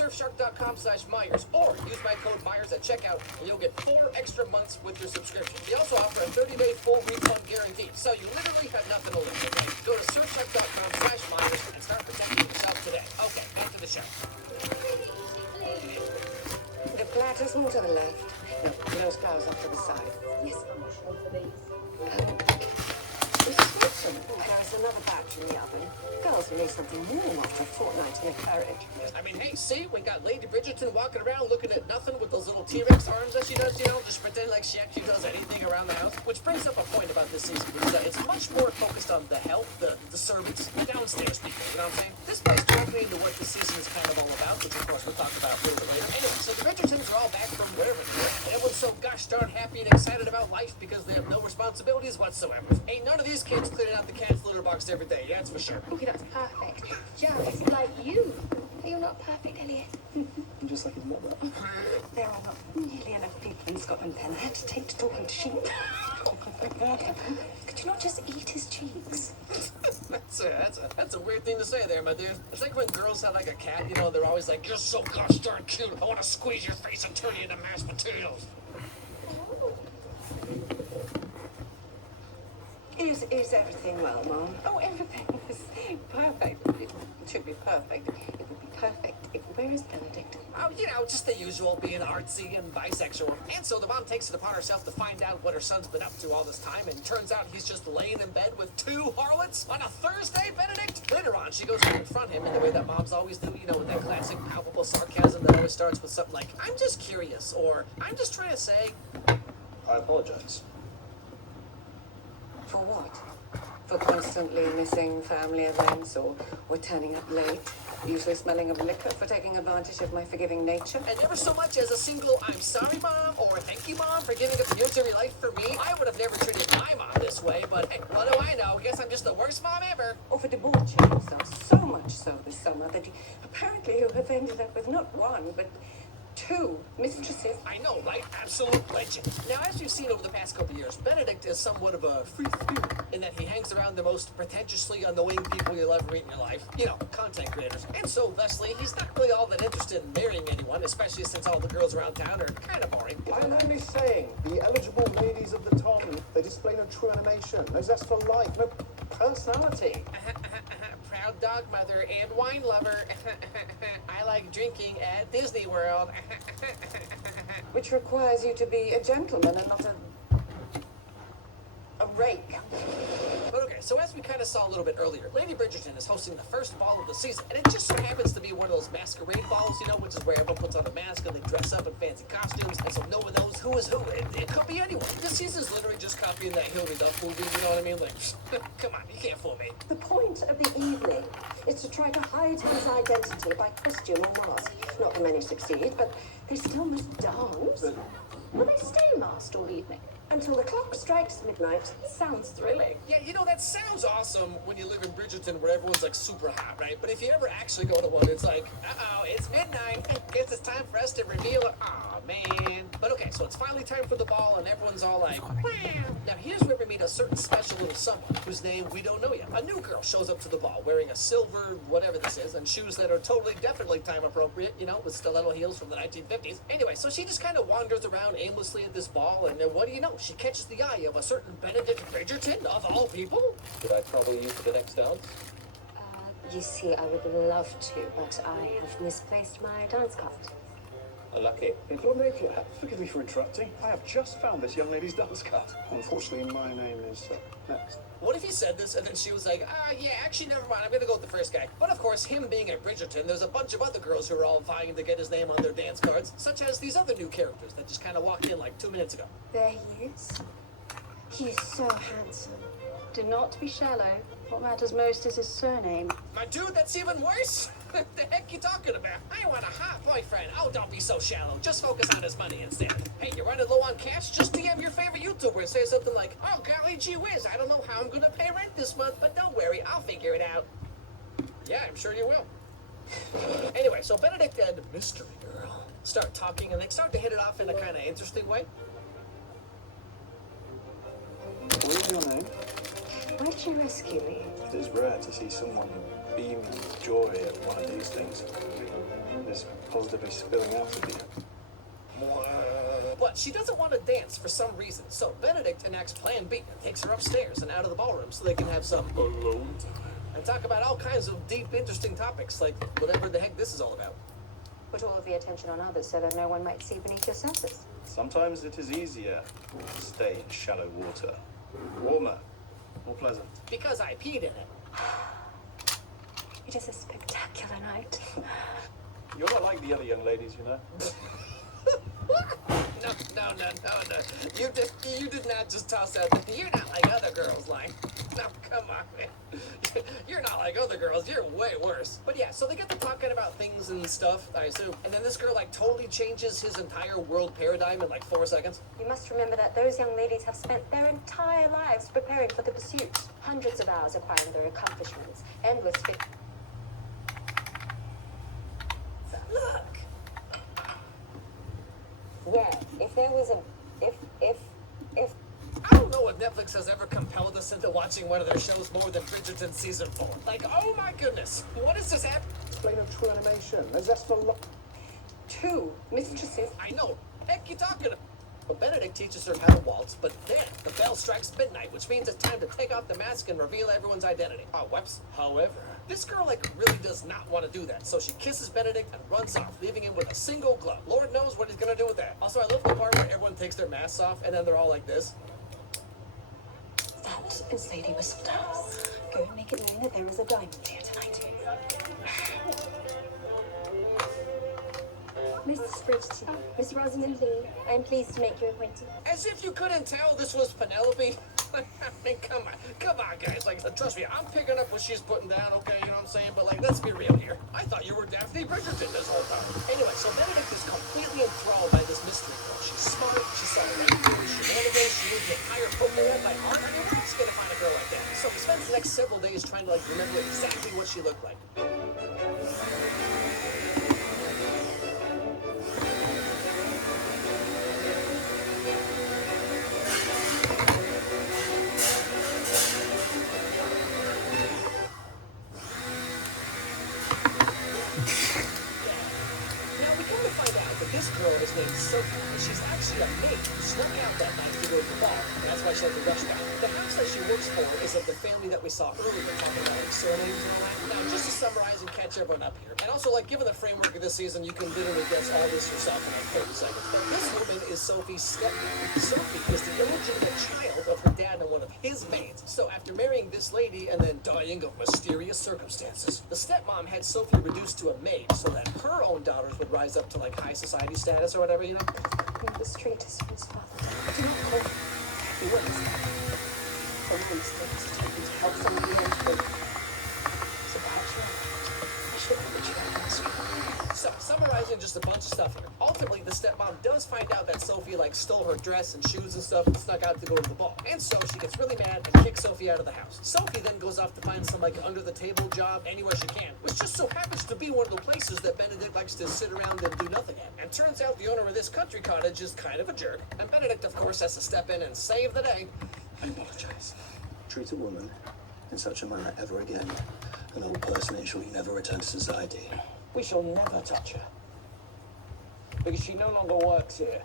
Surfshark.com/Myers or use my code Myers at checkout and you'll get 4 extra months with your subscription. We also offer a 30-day full refund guarantee, so you literally have nothing to lose, okay? Go to Surfshark.com/Myers and start protecting yourself today. Okay, back to the show. The platters more to the left. No, those flowers off to the side. Yes, I'm not sure for these. Mrs. Watson, there's another batch in the oven. Girls will need something warm after a fortnight in the carriage. I mean, hey, see, we got Lady Bridgerton walking around looking at nothing with those little T-Rex arms that she does, you know, just pretend like she actually does anything around the house. Which brings up a point about this season, is that it's much more focused on the health, the servants, the downstairs people, you know what I'm saying? This plays directly into what the season is kind of all about, which of course we'll talk about a little bit later. Anyway, so the Bridgertons are all back from whatever they're doing, and everyone's so gosh darn happy and excited about life because they have no responsibilities whatsoever. Ain't none of these kids cleaning out the cat's litter box every day, that's for sure. Oh, that's perfect. Just like you. You're not perfect, Elliot. I'm just like his mother. There are not nearly enough people in Scotland, Pen. I had to take to talking to sheep. Could you not just eat his cheeks? That's a weird thing to say there, my dude. It's like when girls have like a cat, you know, they're always like, you're so gosh darn cute. I want to squeeze your face and turn you into mashed potatoes. Is everything well, Mom? Oh, everything is perfect. It should be perfect. It would be perfect if... Where is Benedict? Oh, you know, just the usual, being artsy and bisexual. And so the mom takes it upon herself to find out what her son's been up to all this time, and turns out he's just laying in bed with 2 harlots on a Thursday, Benedict? Later on, she goes to confront him in the way that moms always do, you know, with that classic palpable sarcasm that always starts with something like, I'm just curious, or I'm just trying to say... I apologize. For what? For constantly missing family events or turning up late? Usually smelling of liquor, for taking advantage of my forgiving nature? And never so much as a single I'm sorry, Mom, or thank you, Mom, for giving up years of your life for me. I would have never treated my mom this way, but hey, what do I know? Guess I'm just the worst mom ever. Or for debauching yourself so much so this summer that apparently you have ended up with not 1, but 2 mistresses. I know, right? Absolute legend. Now, as you've seen over the past couple years, Benedict is somewhat of a free spirit in that he hangs around the most pretentiously annoying people you'll ever meet in your life. You know, content creators. And so, thusly, he's not really all that interested in marrying anyone, especially since all the girls around town are kind of boring. I'm only saying, the eligible ladies of the Tom, they display no true animation, no zest for life, no personality. Proud dog mother and wine lover. I like drinking at Disney World. Which requires you to be a gentleman and not a rake. But okay, so as we kind of saw a little bit earlier, Lady Bridgerton is hosting the first ball of the season, and it just so happens to be one of those masquerade balls, you know, which is where everyone puts on a mask and they dress up in fancy costumes, and so no one knows who is who. It could be anyone. This season's literally just copying that Hilary Duff movie, you know what I mean? Like, come on, you can't fool me. The point of the evening is to try to hide his identity by costume or mask. Not that many succeed, but they still must dance. Will they stay masked all evening? Until the clock strikes midnight. Sounds thrilling. Yeah, you know, that sounds awesome when you live in Bridgerton where everyone's like super hot, right? But if you ever actually go to one, it's like, uh-oh, it's midnight. Guess it's time for us to reveal it. Aw, man. But okay, so it's finally time for the ball and everyone's all like, wow. Now here's where we meet a certain special little someone whose name we don't know yet. A new girl shows up to the ball wearing a silver whatever this is and shoes that are totally, definitely time appropriate, you know, with stiletto heels from the 1950s. Anyway, so she just kind of wanders around aimlessly at this ball and then what do you know? She catches the eye of a certain Benedict Bridgerton, of all people. Did I trouble you for the next dance? You see, I would love to, but I have misplaced my dance card. Unlucky. Lord Napier, forgive me for interrupting. I have just found this young lady's dance card. Unfortunately, my name is next. What if he said this and then she was like, yeah, actually, never mind, I'm gonna go with the first guy. But of course, him being at Bridgerton, there's a bunch of other girls who are all vying to get his name on their dance cards, such as these other new characters that just kind of walked in like 2 minutes ago. There he is. He's so handsome. Do not be shallow. What matters most is his surname. My dude, that's even worse. What the heck you talking about? I want a hot boyfriend. Oh, don't be so shallow. Just focus on his money instead. Hey, you're running low on cash? Just DM your favorite YouTuber and say something like, oh, golly gee whiz, I don't know how I'm gonna pay rent this month, but don't worry, I'll figure it out. Yeah, I'm sure you will. Anyway, so Benedict and Mystery Girl start talking and they start to hit it off in a kind of interesting way. What is your name? Why did you rescue me? It is rare to see someone beaming with joy at one of these things. This positively spilling out of you. But she doesn't want to dance for some reason, so Benedict enacts Plan B and takes her upstairs and out of the ballroom so they can have some alone time and talk about all kinds of deep, interesting topics, like whatever the heck this is all about. Put all of the attention on others so that no one might see beneath your surface. Sometimes it is easier to stay in shallow water. Warmer, more pleasant. Because I peed in it. It is a spectacular night. You're not like the other young ladies, you know. No. You did not just toss out the "you're not like other girls" line. No, come on, man. You're not like other girls. You're way worse. But yeah, so they get to talking about things and stuff, I assume. And then this girl, like, totally changes his entire world paradigm in, like, 4 seconds. You must remember that those young ladies have spent their entire lives preparing for the pursuit. Hundreds of hours acquiring their accomplishments. Endless fit. Look! Yeah, if there was a... If... I don't know if Netflix has ever compelled us into watching one of their shows more than Bridgerton Season 4. Like, oh my goodness, what is this app? Explain a true animation. No zest for life. 2 mistresses. I know. Heck, you talking about? Well, Benedict teaches her how to waltz, but then the bell strikes midnight, which means it's time to take off the mask and reveal everyone's identity. Oh, whoops. However, this girl, like, really does not want to do that, so she kisses Benedict and runs off, leaving him with a single glove. Lord knows what he's gonna do with that. Also, I love the part where everyone takes their masks off, and then they're all like this. That is Lady Whistledown. Go and make it known that there is a diamond here tonight. Mrs. Bridgerton, Miss Rosamund Lee, I am pleased to make your acquaintance. As if you couldn't tell this was Penelope. I mean, come on, guys. Like, trust me, I'm picking up what she's putting down, okay? You know what I'm saying? But, like, let's be real here. I thought you were Daphne Bridgerton this whole time. Anyway, so Benedict is completely enthralled by this mystery girl. She's smart, she's solid, she's shenanigans, she knows the entire Pokemon by heart. I mean, where else gonna find a girl like that? So he spends the next several days trying to, like, remember exactly what she looked like. Now, we come to find out that this girl is named Sophie, and she's actually a maid who snuck out that night to go to the ball, and that's why she had to rush back. The house that she works for is of the family that we saw earlier, talking about like surnames and all that. Now, just to summarize and catch everyone up here, and also, like, given the framework of this season, you can literally guess all this yourself in like 30 seconds. But this woman is Sophie's stepmom. Sophie is the illegitimate child of her dad and one of his maids. So after marrying this lady and then dying of mysterious circumstances, the stepmom had Sophie reduced to a maid so that her own daughters would rise up to like high society status or whatever, you know? The street is from his father. Do not call me. He works. For instance, to help someone be entry. So perhaps you're right. I should have put you back on the street. So, summarizing just a bunch of stuff here. Ultimately, the stepmom does find out that Sophie, like, stole her dress and shoes and stuff and snuck out to go to the ball. And so, she gets really mad and kicks Sophie out of the house. Sophie then goes off to find some, like, under-the-table job anywhere she can, which just so happens to be one of the places that Benedict likes to sit around and do nothing at. And turns out the owner of this country cottage is kind of a jerk. And Benedict, of course, has to step in and save the day. I apologize. Treat a woman in such a manner ever again, and I will personally ensure you never return to society. We shall never touch her. Because she no longer works here.